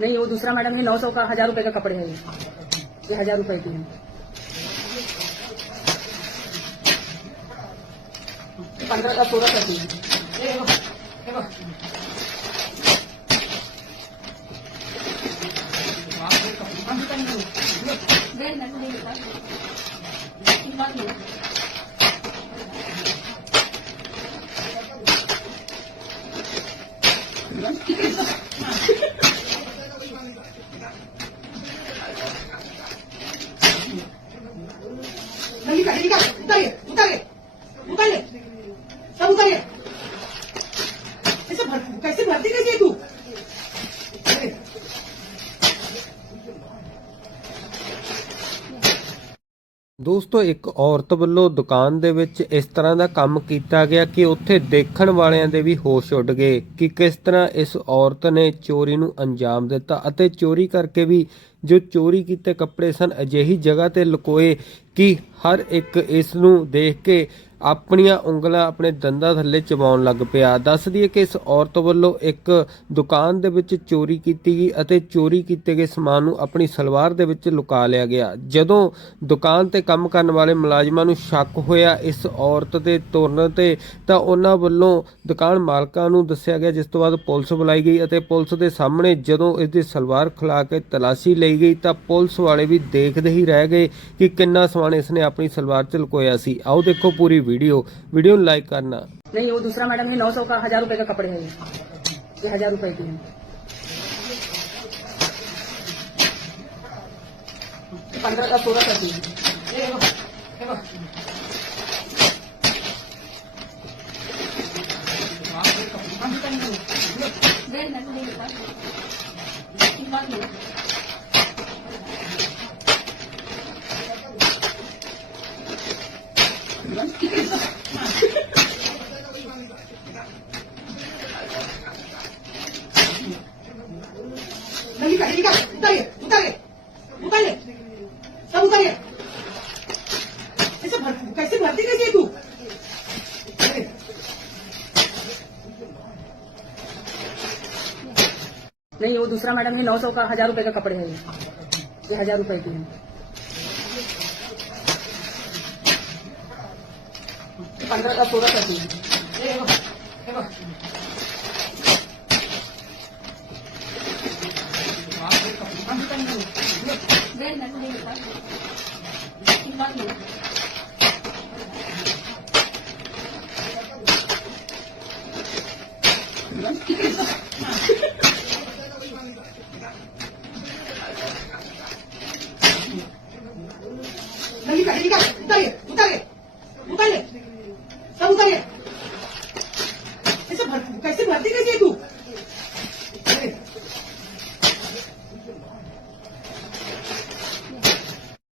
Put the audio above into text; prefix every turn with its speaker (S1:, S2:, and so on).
S1: नहीं, वो दूसरा मैडम ये नौ सौ का हज़ार रुपए का कपड़े है। ये ये हज़ार रुपए की है। पंद्रह का सोलह का की
S2: निकाल निकाल उतारिए उतारिए उतारिए सब उतारिए कैसे भर कैसे भर्ती कैसी है तू अरे,
S3: ਦੋਸਤੋ ਇੱਕ ਔਰਤ ਵੱਲੋਂ ਦੁਕਾਨ ਦੇ ਵਿੱਚ ਇਸ ਤਰ੍ਹਾਂ ਦਾ ਕੰਮ ਕੀਤਾ ਗਿਆ ਕਿ ਉੱਥੇ ਦੇਖਣ ਵਾਲਿਆਂ ਦੇ ਵੀ ਹੋਸ਼ ਉੱਡ ਗਏ ਕਿ ਕਿਸ ਤਰ੍ਹਾਂ ਇਸ ਔਰਤ ਨੇ ਚੋਰੀ ਨੂੰ ਅੰਜਾਮ ਦਿੱਤਾ ਅਤੇ ਚੋਰੀ ਕਰਕੇ ਵੀ ਜੋ ਚੋਰੀ ਕੀਤੇ ਕੱਪੜੇ ਸਨ, ਅਜਿਹੀ ਜਗ੍ਹਾ ਤੇ ਲੁਕੋਏ ਕਿ ਹਰ ਇੱਕ ਇਸ ਨੂੰ ਦੇਖ ਕੇ ਆਪਣੀਆਂ ਉਂਗਲਾਂ ਆਪਣੇ ਦੰਦਾਂ ਥੱਲੇ ਚਬਾਉਣ ਲੱਗ ਪਿਆ। ਦੱਸ ਦਈਏ ਕਿ ਇਸ ਔਰਤ ਵੱਲੋਂ ਇੱਕ ਦੁਕਾਨ ਦੇ ਵਿੱਚ ਚੋਰੀ ਕੀਤੀ ਗਈ ਅਤੇ ਚੋਰੀ ਕੀਤੇ ਗਏ ਸਮਾਨ ਨੂੰ ਆਪਣੀ ਸਲਵਾਰ ਦੇ ਵਿੱਚ ਲੁਕਾ ਲਿਆ ਗਿਆ। ਜਦੋਂ ਦੁਕਾਨ ਤੇ ਕੰਮ ਕਰਨ ਵਾਲੇ ਮੁਲਾਜ਼ਮਾਂ ਨੂੰ ਸ਼ੱਕ ਹੋਇਆ ਇਸ ਔਰਤ ਦੇ ਤੁਰਨ ਤੇ, ਤਾਂ ਉਹਨਾਂ ਵੱਲੋਂ ਦੁਕਾਨ ਮਾਲਕਾਂ ਨੂੰ ਦੱਸਿਆ ਗਿਆ, ਜਿਸ ਤੋਂ ਬਾਅਦ ਪੁਲਿਸ ਬੁਲਾਈ ਗਈ ਅਤੇ ਪੁਲਿਸ ਦੇ ਸਾਹਮਣੇ ਜਦੋਂ ਇਸ ਦੀ ਸਲਵਾਰ ਖਿਲਾ ਕੇ ਤਲਾਸ਼ੀ ਲਈ ਗਈ ਤਾਂ ਪੁਲਿਸ ਵਾਲੇ ਵੀ ਦੇਖਦੇ ਹੀ ਰਹਿ ਗਏ ਕਿ ਕਿੰਨਾ ਸਮਾਨ ਇਸਨੇ ਆਪਣੀ ਸਲਵਾਰ 'ਚ ਲੁਕੋਇਆ ਸੀ ਆਓ ਦੇਖੋ ਪੂਰੀ ਵੀਡੀਓ ਵੀਡੀਓ ਨੂੰ ਲਾਈਕ ਕਰਨਾ
S1: नहीं वो दूसरा मैडम ये नौ सौ का हजार रुपए का कपड़े है ये ये हजार रुपए की है पंद्रह का सोलह का की है
S2: नहीं
S1: नहीं, वो दूसरा मैडम ये नौ सौ का हज़ार रुपए का कपड़े है। ये हज़ार रुपए की है। पंद्रह का सोलह का की है
S2: नहीं निकाल 可